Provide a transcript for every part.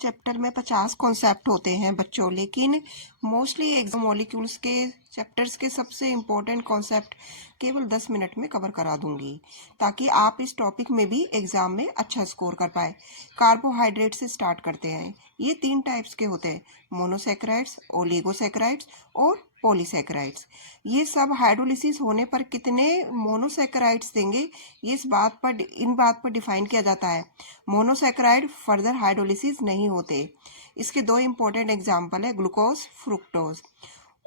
Chapter में 50 concept होते हैं बच्चों, लेकिन मोस्टली एग्जाम मॉलिक्यूल्स के चैप्टर्स के सबसे इम्पोर्टेंट कॉन्सेप्ट केवल 10 मिनट में कवर करा दूंगी, ताकि आप इस टॉपिक में भी एग्जाम में अच्छा स्कोर कर पाए। कार्बोहाइड्रेट से स्टार्ट करते हैं। ये 3 टाइप्स के होते हैं, मोनोसैकेराइड्स, ओलिगोसैकेराइड्स और पॉलीसैकेराइड्स। ये सब हाइड्रोलिसिस होने पर कितने मोनोसैकेराइड्स देंगे, ये इन बात पर डिफाइन किया जाता है। मोनोसैकेराइड फर्दर हाइड्रोलिसिस नहीं होते। इसके 2 इंपॉर्टेंट एग्जाम्पल है, ग्लूकोज, फ्रुक्टोज।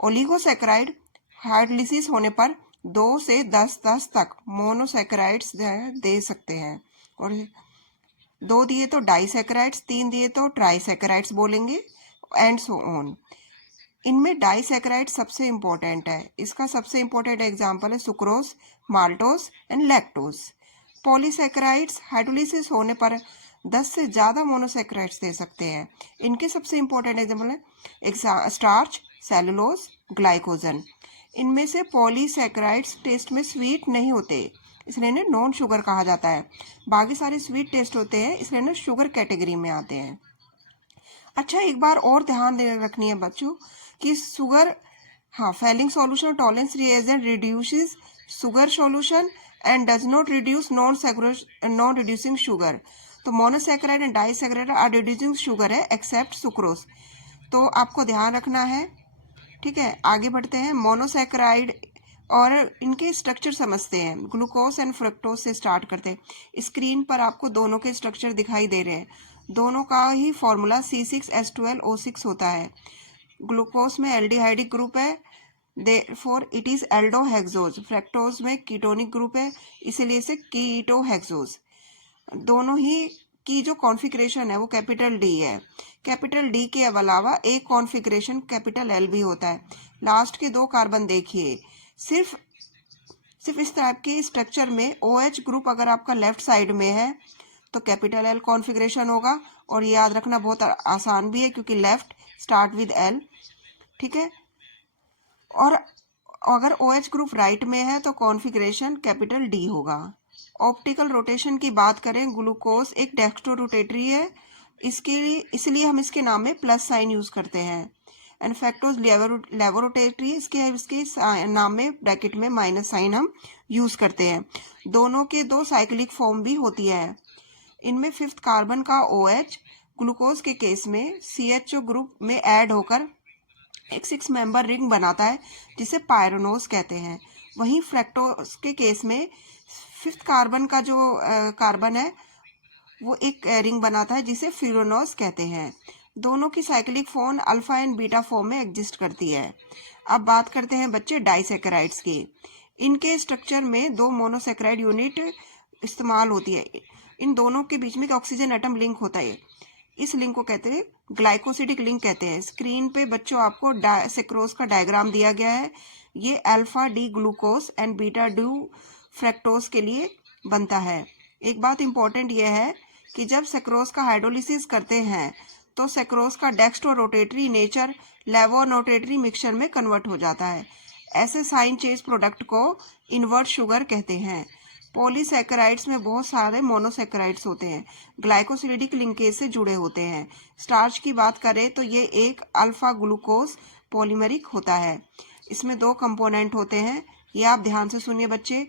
ओलिगोसैकेराइड हाइड्रोलिसिस होने पर 2 से 10 तक मोनोसैकेराइड्स दे सकते हैं, और 2 दिए तो डाइसैकेराइड्स, 3 दिए तो ट्राइसैकेराइड्स बोलेंगे, एंड सो ऑन। इनमें डाइसैकेराइड सबसे इंपॉर्टेंट है। इसका सबसे इंपॉर्टेंट एग्जाम्पल है sucrose, maltose and lactose. Polysaccharides hydrolysis होने पर 10 से ज़्यादा मोनोसैकेराइड्स दे सकते हैं। इनके सबसे इंपॉर्टेंट एग्जाम्पल है स्टार्च, सेलुलोज, ग्लाइकोजन। इनमें से पॉलीसैकेराइड्स टेस्ट में स्वीट नहीं होते, इसलिए इन्हें नॉन शुगर कहा जाता है। बाकी सारे स्वीट टेस्ट होते हैं, इसलिए इन्हें शुगर कैटेगरी में आते हैं। अच्छा, एक बार और ध्यान रखनी है बच्चों कि sugar, Fehling solution Tollens reagent reduces sugar solution and does not reduce non reducing sugar. तो monosaccharide and disaccharide are reducing sugar है एक्सेप्ट सुक्रोज। तो आपको ध्यान रखना है, ठीक है। आगे बढ़ते हैं। मोनोसैकेराइड और इनके स्ट्रक्चर समझते हैं। ग्लूकोज एंड फ्रक्टोज से स्टार्ट करते हैं। स्क्रीन पर आपको दोनों के स्ट्रक्चर दिखाई दे रहे हैं। दोनों का ही फॉर्मूला C6H12O6 होता है। ग्लूकोज में एल्डिहाइडिक ग्रुप है, therefore it is aldohexose. Fructose में कीटोनिक ग्रुप है, इसीलिए इसे कीटोहेक्सोज। दोनों ही की जो कॉन्फ़िगरेशन है वो कैपिटल डी है। कैपिटल डी के अलावा एक कॉन्फ़िगरेशन कैपिटल एल भी होता है। लास्ट के 2 कार्बन देखिए, सिर्फ इस टाइप के स्ट्रक्चर में OH ग्रुप अगर आपका लेफ्ट साइड में है तो कैपिटल एल कॉन्फ़िगरेशन होगा, और याद रखना बहुत आसान भी है क्योंकि लेफ्ट स्टार्ट विद एल, ठीक है। और अगर OH ग्रुप राइट में है तो कॉन्फ़िगरेशन कैपिटल डी होगा। ऑप्टिकल रोटेशन की बात करें, ग्लूकोज एक डेक्स्ट्रो रोटेटरी है, इसलिए हम इसके नाम में प्लस साइन यूज करते हैं। एंड फ्रक्टोज लेवो रोटेटरी, इसके नाम में ब्रैकेट में माइनस साइन हम यूज करते हैं। दोनों के 2 साइक्लिक फॉर्म भी होती है। इनमें 5th कार्बन का OH ग्लूकोज के केस में CHO ग्रुप में ऐड होकर एक 6 मेंबर रिंग बनाता है, जिसे पायरोनोज कहते हैं। वहीं फ्रक्टोज के केस में 5th कार्बन का जो कार्बन है वो एक रिंग बनाता है, जिसे फ्यूरोनोज कहते हैं। दोनों की cyclic form alpha and beta form में एग्जिस्ट करती है। अब बात करते हैं बच्चे डाइसैकेराइड्स की। इनके स्ट्रक्चर में 2 मोनोसैकेराइड यूनिट इस्तेमाल होती है। इन दोनों के बीच में एक ऑक्सीजन एटम लिंक होता है। इस लिंक को कहते हैं ग्लाइकोसिडिक लिंक कहते हैं। स्क्रीन पे बच्चों आपको सेक्रोज का डायग्राम दिया गया है। ये alpha D glucose and beta D fructose के लिए बनता है। एक बात इंपॉर्टेंट यह है कि जब सेक्रोज का हाइड्रोलिसिस करते हैं तो सेक्रोज का डेक्स्ट्रो रोटेटरी नेचर लेवो रोटेटरी मिक्सचर में कन्वर्ट हो जाता है। ऐसे साइन चेंज प्रोडक्ट को इनवर्ट शुगर कहते हैं। पॉलीसैकेराइड्स में बहुत सारे मोनोसैकेराइड्स होते हैं, ग्लाइकोसिडिक लिंकेज से जुड़े होते हैं। स्टार्च की बात करें तो ये एक अल्फा ग्लूकोज पॉलीमरिक होता है। इसमें 2 कंपोनेंट होते हैं, ये आप ध्यान से सुनिए बच्चे,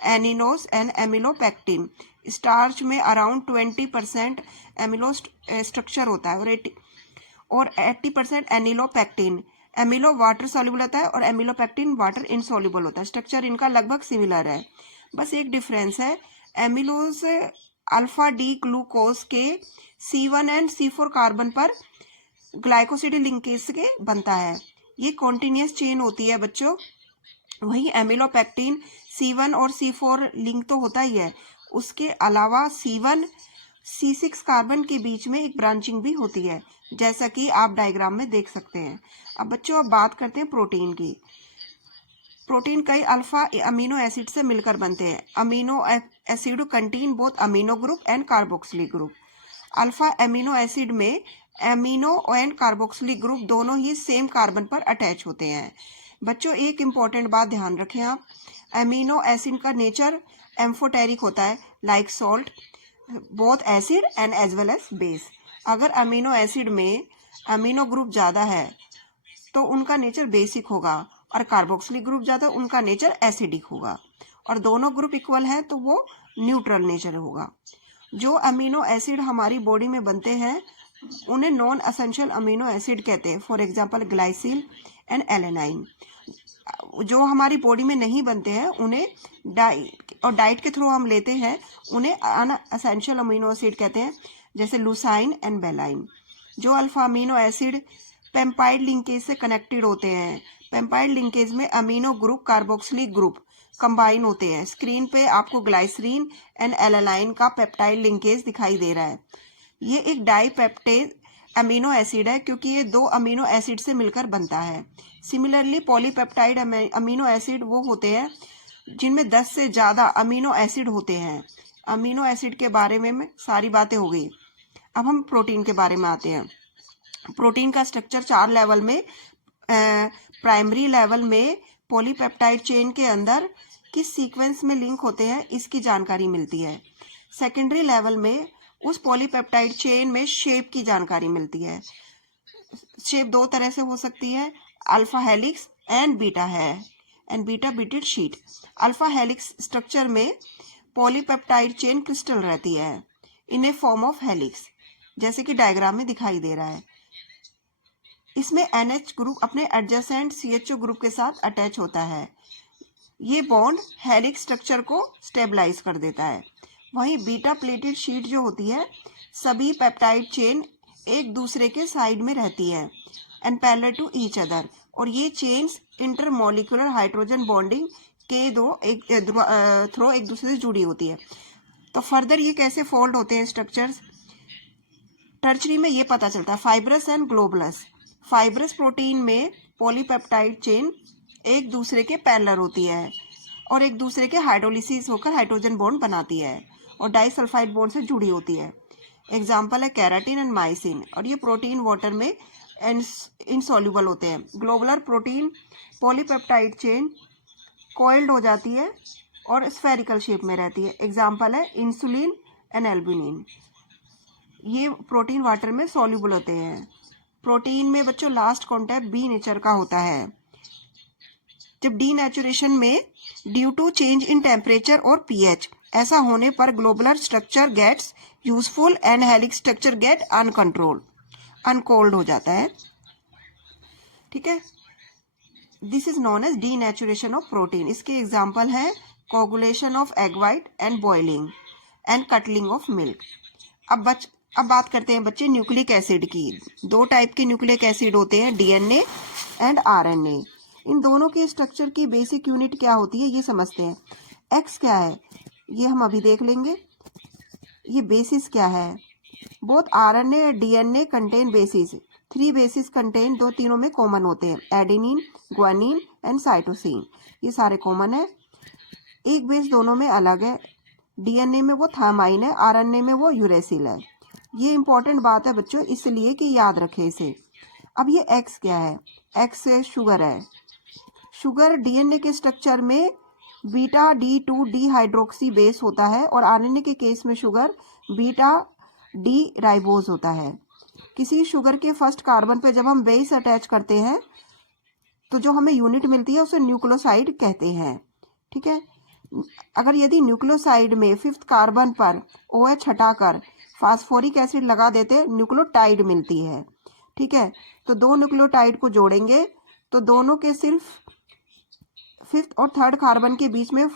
एनिनोज एंड एमिलोपेक्टिन। स्टार्च में अराउंड 20% एमिलो स्ट्रक्चर होता है और 80% एनिलोपेक्टिन। एमिलो वाटर सॉल्युबल होता है और एमिलोपेक्टिन वाटर इनसॉल्युबल होता है। स्ट्रक्चर इनका लगभग सिमिलर है, बस एक डिफरेंस है। एमिलोज अल्फा डी ग्लूकोज के C1 एंड C4 कार्बन पर ग्लाइकोसिडिक लिंकेज के बनता है। ये कॉन्टिन्यूस चेन होती है बच्चों। वहीं एमिलोपेक्टिन C1 और C4 लिंक तो होता ही है, उसके अलावा C1 C6 कार्बन के बीच में एक ब्रांचिंग भी होती है, जैसा कि आप डायग्राम में देख सकते हैं। अब बच्चों अब बात करते हैं प्रोटीन की। प्रोटीन कई अल्फा अमीनो एसिड से मिलकर बनते हैं। Amino acid contain both amino group and carboxylic group. Alpha amino acid में अमीनो एंड कार्बोक्सिलिक ग्रुप दोनों ही सेम कार्बन पर अटैच होते हैं। बच्चों एक इम्पॉर्टेंट बात ध्यान रखें आप, अमीनो एसिड का नेचर एम्फोटेरिक होता है, like salt, both acid and as well as base. अगर अमीनो एसिड में अमीनो ग्रुप ज़्यादा है तो उनका नेचर बेसिक होगा, और कार्बोक्सिलिक ग्रुप ज़्यादा उनका नेचर एसिडिक होगा, और दोनों ग्रुप इक्वल है तो वो न्यूट्रल नेचर होगा। जो अमीनो एसिड हमारी बॉडी में बनते हैं उन्हें नॉन एसेंशियल अमीनो एसिड कहते हैं, फॉर एग्जांपल ग्लाइसिल एंड एलेनाइन। जो हमारी बॉडी में नहीं बनते हैं उन्हें डाइट के थ्रू हम लेते हैं, उन्हें अन एसेंशियल अमीनो एसिड कहते हैं, जैसे लुसाइन एंड बेलाइन। जो अल्फा अमीनो एसिड पेम्पाइड लिंकेज से कनेक्टेड होते हैं, पेम्पाइड लिंकेज में amino group carboxylic group combine होते हैं। स्क्रीन पे आपको ग्लाइसरीन एंड एलेनाइन का पेप्टाइड लिंकेज दिखाई दे रहा है। ये एक डाइपेप्टेड अमीनो एसिड है क्योंकि ये 2 अमीनो एसिड से मिलकर बनता है। सिमिलरली पॉलीपेप्टाइड अमीनो एसिड वो होते हैं जिनमें 10 से ज़्यादा अमीनो एसिड होते हैं। अमीनो एसिड के बारे में सारी बातें हो गई। अब हम प्रोटीन के बारे में आते हैं। प्रोटीन का स्ट्रक्चर 4 लेवल में, प्राइमरी लेवल में पॉलीपेप्टाइड चेन के अंदर किस सीक्वेंस में लिंक होते हैं इसकी जानकारी मिलती है। सेकेंडरी लेवल में उस पॉलीपेप्टाइड चेन में शेप की जानकारी मिलती है। शेप 2 तरह से हो सकती है, अल्फा हेलिक्स एंड बीटा है and beta pleated sheet. Alpha helix structure में पॉलीपेप्टाइड चेन क्रिस्टल रहती है in a form of helix, जैसे कि डायग्राम में दिखाई दे रहा है। इसमें NH ग्रुप अपने एडजेसेंट CHO ग्रुप के साथ अटैच होता है। ये बॉन्ड हेलिक्स स्ट्रक्चर को स्टेबलाइज कर देता है। वहीं बीटा प्लेटेड शीट जो होती है, सभी पेप्टाइड चेन एक दूसरे के साइड में रहती है and parallel to each other, और ये चेन्स इंटरमोलिकुलर हाइड्रोजन बॉन्डिंग के थ्रू एक दूसरे से जुड़ी होती है। तो फर्दर ये कैसे फोल्ड होते हैं स्ट्रक्चर्स, टर्चरी में ये पता चलता है। Fibrous and globular. Fibrous protein में पॉलीपेप्टाइड चेन एक दूसरे के पैरेलल होती है और एक दूसरे के हाइड्रोलिसिस होकर हाइड्रोजन बॉन्ड बनाती है और डाइसल्फाइड बॉन्ड से जुड़ी होती है। एग्जाम्पल है केराटिन एंड माइसिन, और ये प्रोटीन वाटर में इनसॉल्युबल होते हैं। Globular protein polypeptide chain coiled हो जाती है और स्फेरिकल शेप में रहती है। एग्जाम्पल है इंसुलिन एंड एल्ब्यूमिन। ये प्रोटीन वाटर में सॉल्युबल होते हैं। प्रोटीन में बच्चों लास्ट कॉन्टैक्ट बी नेचर का होता है। जब डीनेचुरेशन में due to change in temperature और pH, ऐसा होने पर globular structure gets useful and helix structure get uncoiled हो जाता है। ठीक है, this is known as denaturation of protein. इसके एग्जाम्पल है coagulation of egg white and boiling and curdling of milk. अब बात करते हैं बच्चे न्यूक्लिक एसिड की। 2 टाइप के न्यूक्लिक एसिड होते हैं, DNA एंड RNA। इन दोनों के स्ट्रक्चर की बेसिक यूनिट क्या होती है ये समझते हैं। X क्या है ये हम अभी देख लेंगे। ये बेसिस क्या है, बोथ RNA और DNA contain basis. 3 basis contain, 2 तीनों में कॉमन होते हैं, एडेनिन, ग्वानिन एंड साइटोसिन। ये सारे कॉमन है। एक बेस दोनों में अलग है। DNA में वो थामाइन है, RNA में वो यूरेसिल है। ये इंपॉर्टेंट बात है बच्चों, इसलिए कि याद रखें इसे। अब ये X क्या है, X शुगर है। शुगर DNA के स्ट्रक्चर में बीटा D2 डिहाइड्रोक्सी बेस होता है और RNA के केस में शुगर बीटा D राइबोज होता है। किसी शुगर के फर्स्ट कार्बन पे जब हम बेस अटैच करते हैं तो जो हमें यूनिट मिलती है उसे न्यूक्लियोसाइड कहते हैं। ठीक है, अगर यदि न्यूक्लियोसाइड में 5th कार्बन पर OH हटाकर फास्फोरिक एसिड लगा देते न्यूक्लियोटाइड मिलती है। ठीक है, तो 2 न्यूक्लियोटाइड को जोड़ेंगे तो दोनों के सिर्फ 5th और 3rd कार्बन के बीच में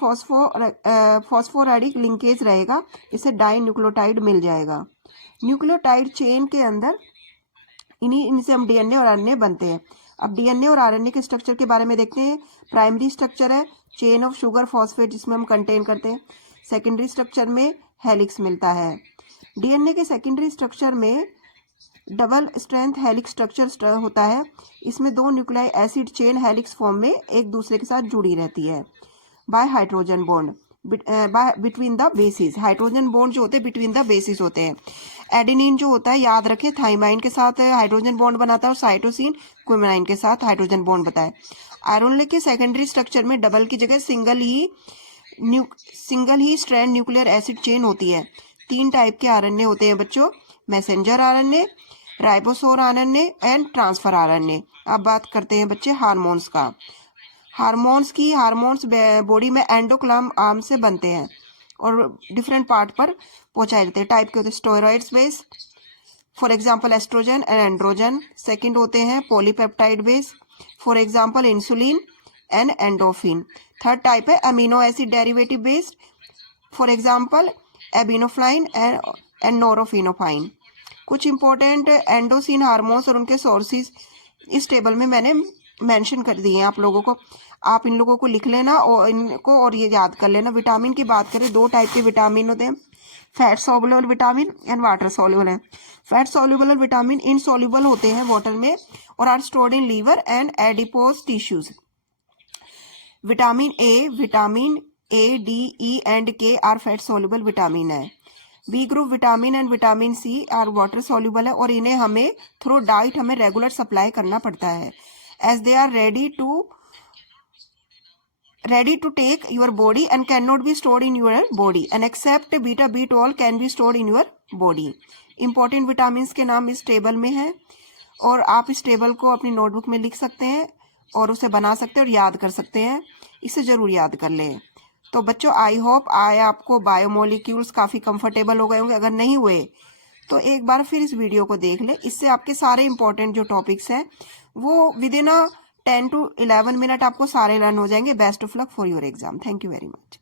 फॉस्फोराइडिक लिंकेज रहेगा, इसे डाई न्यूक्लियोटाइड मिल जाएगा। न्यूक्लियोटाइड चेन के अंदर इनसे हम DNA और RNA बनते हैं। अब DNA और RNA के स्ट्रक्चर के बारे में देखते हैं। प्राइमरी स्ट्रक्चर है चेन ऑफ शुगर फॉस्फेट जिसमें हम कंटेन करते हैं। सेकेंडरी स्ट्रक्चर में हेलिक्स मिलता है। DNA के सेकेंडरी स्ट्रक्चर में डबल स्ट्रेंथ हेलिक्स स्ट्रक्चर होता है। इसमें 2 nucleic acid chain helix form में एक दूसरे के साथ जुड़ी रहती है bye hydrogen bond between the basis. Hydrogen bond जो होते हैं बिटवीन द बेसिस होते हैं। एडेनिन जो होता है याद रखें थाइमाइन के साथ हाइड्रोजन बॉन्ड बनाता है और साइटोसिन क्विनाइन के साथ हाइड्रोजन बॉन्ड बनता है। आयरन के सेकेंडरी स्ट्रक्चर में डबल की जगह सिंगल ही स्ट्रैंड न्यूक्लियर एसिड चेन होती है। 3 टाइप के RNA होते हैं बच्चों, messenger RNA, ribosome RNA and transfer RNA. अब बात करते हैं बच्चे हार्मोन्स का। हार्मोन्स बॉडी में एंडोक्लाम आर्म से बनते हैं और डिफरेंट पार्ट पर पहुंचाए जाते हैं। टाइप के होते हैं steroids base, for example oestrogen and androgen. Second होते हैं polypeptide base, for example insulin and endorphin. Third type है amino acid derivative based, for example epinephrine and norepinephrine. कुछ इंपॉर्टेंट एंडोसिन हार्मोन्स और उनके सोर्सेज इस टेबल में मैंने मेंशन कर दिए हैं आप लोगों को। आप इन लोगों को लिख लेना और इनको और ये याद कर लेना। विटामिन की बात करें, दो टाइप के विटामिन होते हैं, fat soluble vitamin and water soluble है। फैट सॉल्युबल विटामिन इनसॉल्युबल होते हैं वाटर में और are stored in liver and adipose tissues. Vitamin A, D, E and K are fat soluble vitamin है। B group vitamin and vitamin C are water soluble है और इन्हें हमें through diet हमें रेगुलर सप्लाई करना पड़ता है, as they are ready to take your body and cannot be stored in your body, and except beta B12 can be stored in your body. Important vitamins के नाम इस table में है और आप इस टेबल को अपनी नोटबुक में लिख सकते हैं और उसे बना सकते हैं और याद कर सकते हैं। इसे जरूर याद कर लें। तो बच्चों, आई होप आपको बायोमोलिक्यूल्स काफ़ी कंफर्टेबल हो गए होंगे। अगर नहीं हुए तो एक बार फिर इस वीडियो को देख लें। इससे आपके सारे इंपॉर्टेंट जो टॉपिक्स हैं वो विद इन 10 to 11 मिनट आपको सारे लर्न हो जाएंगे। Best of luck for your exam. Thank you very much.